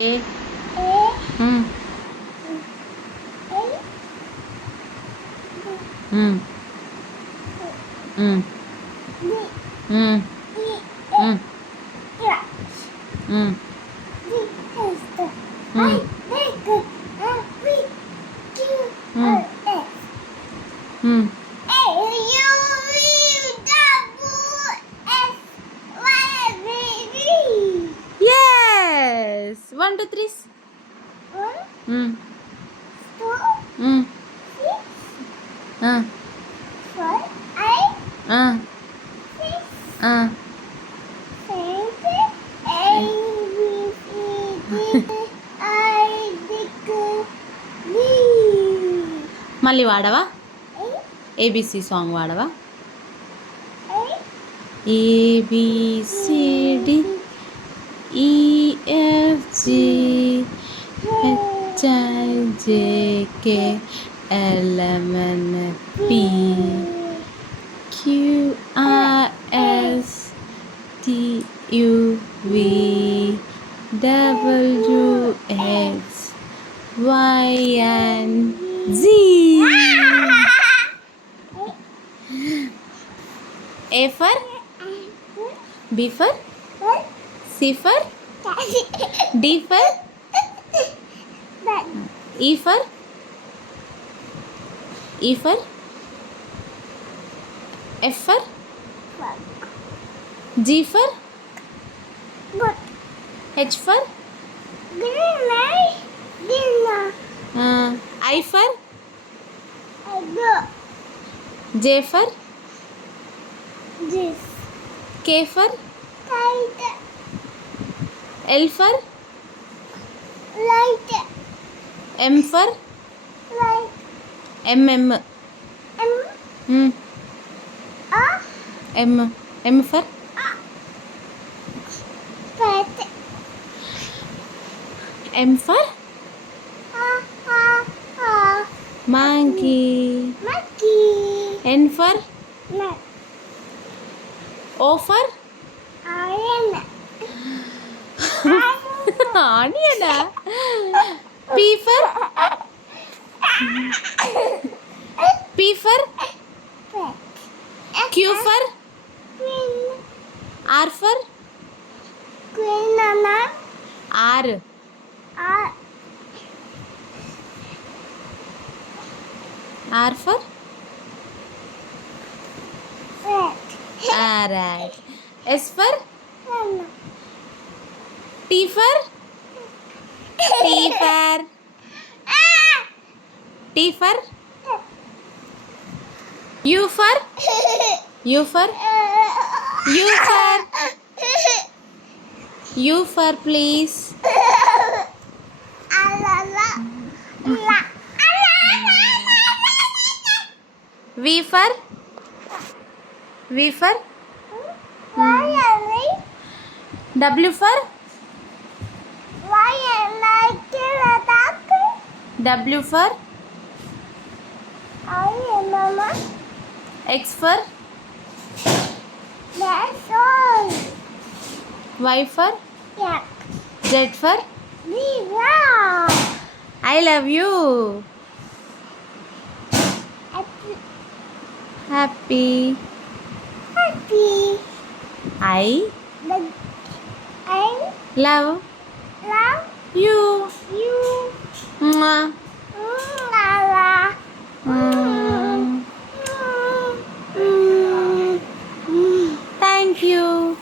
A. Mm. Mm. Mm. Mm. Mm. Mm. Mm. Mm. Yes. 1, 2, 3. Mm. Mm. Uh. Uh. Uh. మళ్ళీ వాడవా ABC song వాడవా ABCD EFG HIJK LMNP QRS TUV WX YNZ. A for B for C for D for E for F for G for H for I for J for K for L for M for M. M for M for monkey. N for O for onion. P for Q for R for R. R for right. S for T for T for U for U for please. V for W for W for X for Y for Z for I love you. Happy. I love you. Mwah. Thank you.